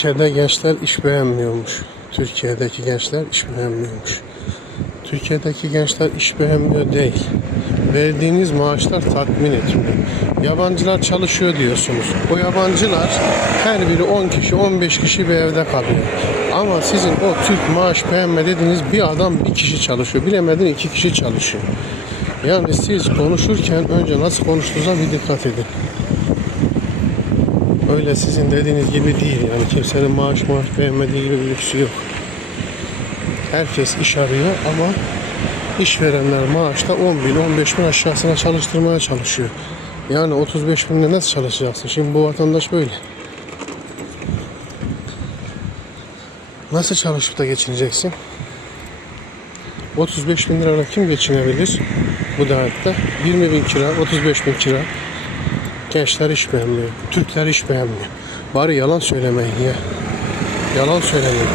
Ülkede gençler iş beğenmiyormuş. Türkiye'deki gençler iş beğenmiyormuş. Türkiye'deki gençler iş beğenmiyor değil. Verdiğiniz maaşlar tatmin etmiyor. Yabancılar çalışıyor diyorsunuz. O yabancılar her biri 10 kişi, 15 kişi bir evde kalıyor. Ama sizin o Türk maaş beğenme dediğiniz bir adam bir kişi çalışıyor. Bilemedin 2 kişi çalışıyor. Yani siz konuşurken önce nasıl konuştuğunuza bir dikkat edin. Öyle sizin dediğiniz gibi değil. Yani kimsenin maaş beğenmediği gibi bir lüksü yok. Herkes iş arıyor ama işverenler maaşta 10 bin, 15 bin aşağısına çalıştırmaya çalışıyor. Yani 35 binle nasıl çalışacaksın? Şimdi bu vatandaş böyle. Nasıl çalışıp da geçineceksin? 35 bin lirayla kim geçinebilir bu hayatta? 20 bin kira, 35 bin kira. Gençler iş beğenmiyor. Türkler iş beğenmiyor. Bari yalan söylemeyin ya. Yalan söylemeyin.